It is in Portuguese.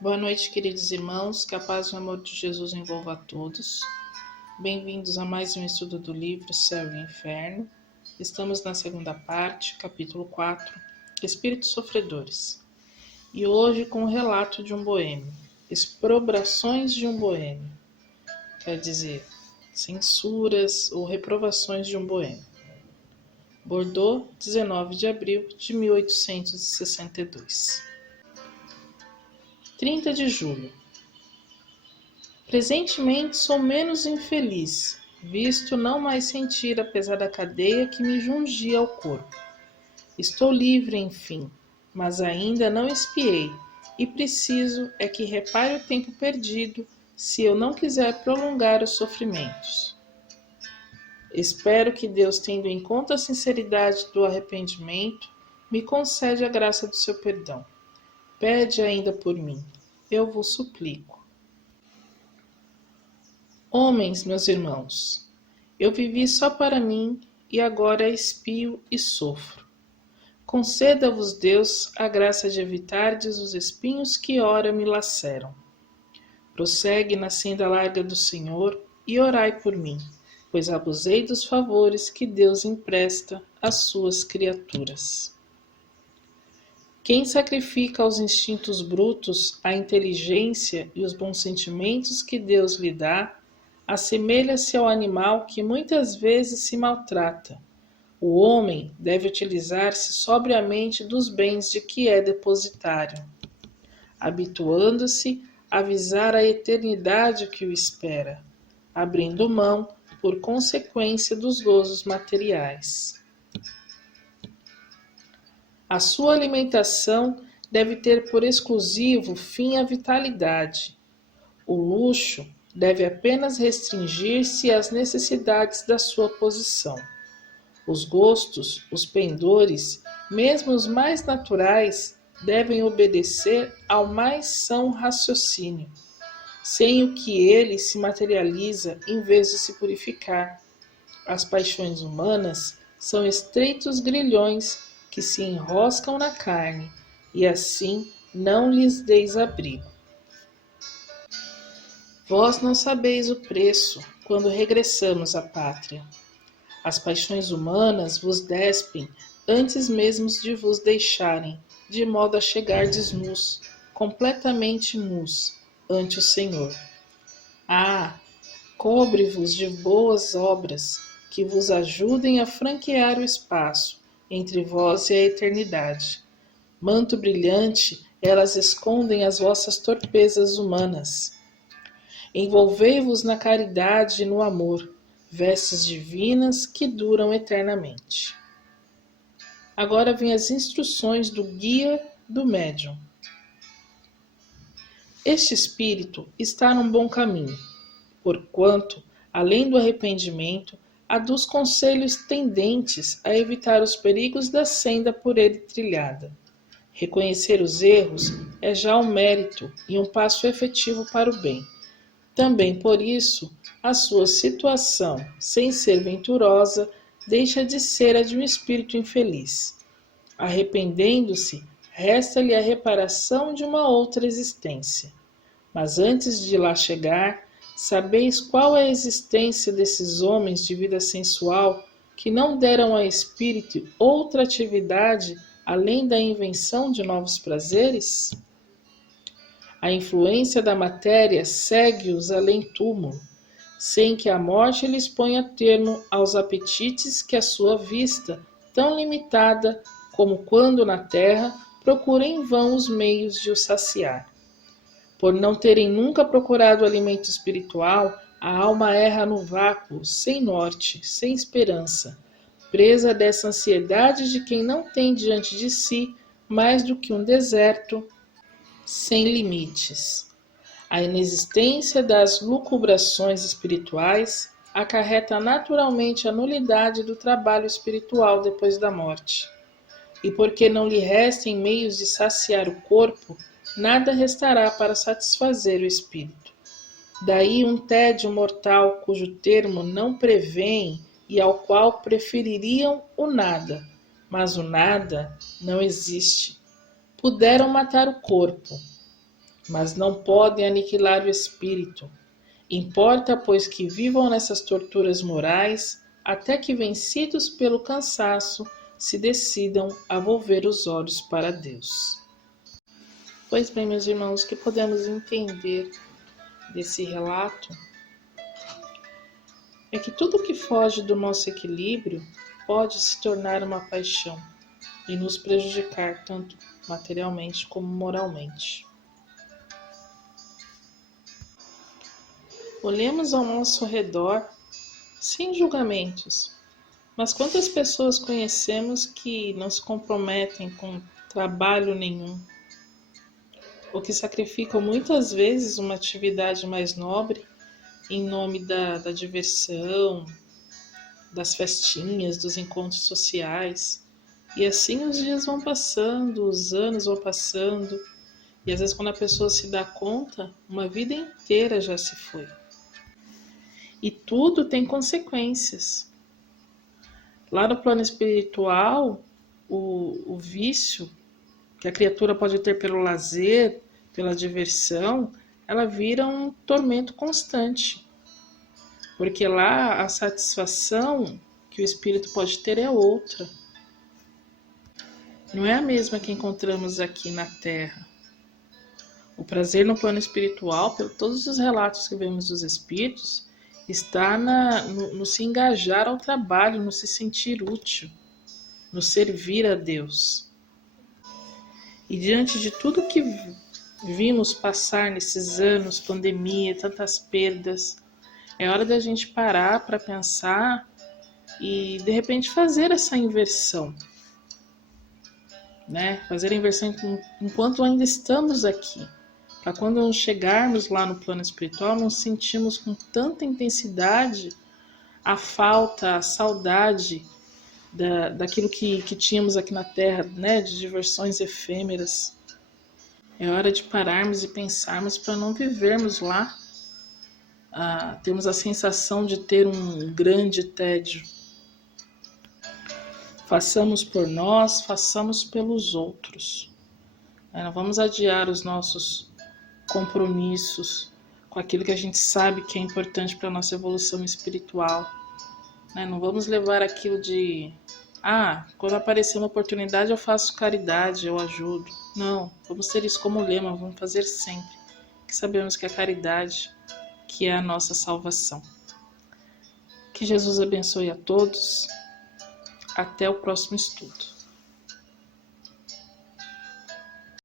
Boa noite, queridos irmãos, que a paz e o amor de Jesus envolva a todos. Bem-vindos a mais um estudo do livro Céu e Inferno. Estamos na segunda parte, capítulo 4, Espíritos Sofredores. E hoje com o relato de um boêmio, exprobrações de um boêmio, quer dizer, censuras ou reprovações de um boêmio. Bordeaux, 19 de abril de 1862. 30 de julho. Presentemente sou menos infeliz, visto não mais sentir a pesada cadeia que me jungia ao corpo. Estou livre, enfim, mas ainda não expiei, e preciso é que repare o tempo perdido, se eu não quiser prolongar os sofrimentos. Espero que Deus, tendo em conta a sinceridade do arrependimento, me concede a graça do seu perdão. Pede ainda por mim, eu vos suplico. Homens, meus irmãos, eu vivi só para mim e agora expio e sofro. Conceda-vos Deus a graça de evitardes os espinhos que ora me laceram. Prossegue na senda larga do Senhor e orai por mim, pois abusei dos favores que Deus empresta às suas criaturas. Quem sacrifica aos instintos brutos a inteligência e os bons sentimentos que Deus lhe dá, assemelha-se ao animal que muitas vezes se maltrata. O homem deve utilizar-se sobriamente dos bens de que é depositário, habituando-se a visar a eternidade que o espera, abrindo mão, por consequência, dos gozos materiais. A sua alimentação deve ter por exclusivo fim a vitalidade. O luxo deve apenas restringir-se às necessidades da sua posição. Os gostos, os pendores, mesmo os mais naturais, devem obedecer ao mais são raciocínio, sem o que ele se materializa em vez de se purificar. As paixões humanas são estreitos grilhões que se enroscam na carne, e assim não lhes deis abrigo. Vós não sabeis o preço quando regressamos à pátria. As paixões humanas vos despem antes mesmo de vos deixarem, de modo a chegardes nus, completamente nus, ante o Senhor. Cobre-vos de boas obras que vos ajudem a franquear o espaço entre vós e a eternidade. Manto brilhante, elas escondem as vossas torpezas humanas. Envolvei-vos na caridade e no amor, vestes divinas que duram eternamente. Agora vêm as instruções do guia do médium. Este espírito está num bom caminho, porquanto, além do arrependimento, aduz conselhos tendentes a evitar os perigos da senda por ele trilhada. Reconhecer os erros é já um mérito e um passo efetivo para o bem. Também por isso, a sua situação, sem ser venturosa, deixa de ser a de um espírito infeliz. Arrependendo-se, resta-lhe a reparação de uma outra existência. Mas antes de lá chegar, sabeis qual é a existência desses homens de vida sensual que não deram ao espírito outra atividade além da invenção de novos prazeres? A influência da matéria segue-os além túmulo, sem que a morte lhes ponha termo aos apetites que a sua vista, tão limitada como quando na terra, procura em vão os meios de o saciar. Por não terem nunca procurado alimento espiritual, a alma erra no vácuo, sem norte, sem esperança, presa dessa ansiedade de quem não tem diante de si mais do que um deserto sem limites. A inexistência das lucubrações espirituais acarreta naturalmente a nulidade do trabalho espiritual depois da morte. E porque não lhe restem meios de saciar o corpo, nada restará para satisfazer o espírito. Daí um tédio mortal cujo termo não prevêem e ao qual prefeririam o nada, mas o nada não existe. Puderam matar o corpo, mas não podem aniquilar o espírito. Importa, pois, que vivam nessas torturas morais, até que, vencidos pelo cansaço, se decidam a volver os olhos para Deus. Pois bem, meus irmãos, o que podemos entender desse relato é que tudo que foge do nosso equilíbrio pode se tornar uma paixão e nos prejudicar tanto materialmente como moralmente. Olhemos ao nosso redor sem julgamentos, mas quantas pessoas conhecemos que não se comprometem com trabalho nenhum, ou que sacrificam muitas vezes uma atividade mais nobre em nome da diversão, das festinhas, dos encontros sociais. E assim os dias vão passando, os anos vão passando, e às vezes quando a pessoa se dá conta, uma vida inteira já se foi. E tudo tem consequências. Lá no plano espiritual, o vício que a criatura pode ter pelo lazer, pela diversão, ela vira um tormento constante. Porque lá a satisfação que o espírito pode ter é outra. Não é a mesma que encontramos aqui na Terra. O prazer no plano espiritual, por todos os relatos que vemos dos espíritos, está no se engajar ao trabalho, no se sentir útil, no servir a Deus. E diante de tudo que vimos passar nesses anos, pandemia, tantas perdas, é hora da gente parar para pensar e de repente fazer essa inversão, né? Fazer a inversão enquanto ainda estamos aqui, para quando chegarmos lá no plano espiritual, não sentimos com tanta intensidade a falta, a saudade daquilo que tínhamos aqui na Terra, né? De diversões efêmeras. É hora de pararmos e pensarmos para não vivermos lá. Temos a sensação de ter um grande tédio. Façamos por nós, façamos pelos outros. Não vamos adiar os nossos compromissos com aquilo que a gente sabe que é importante para a nossa evolução espiritual. Não vamos levar aquilo de quando aparecer uma oportunidade eu faço caridade, eu ajudo. Não, vamos ter isso como lema, vamos fazer sempre, que sabemos que a caridade que é a nossa salvação. Que Jesus abençoe a todos. Até o próximo estudo.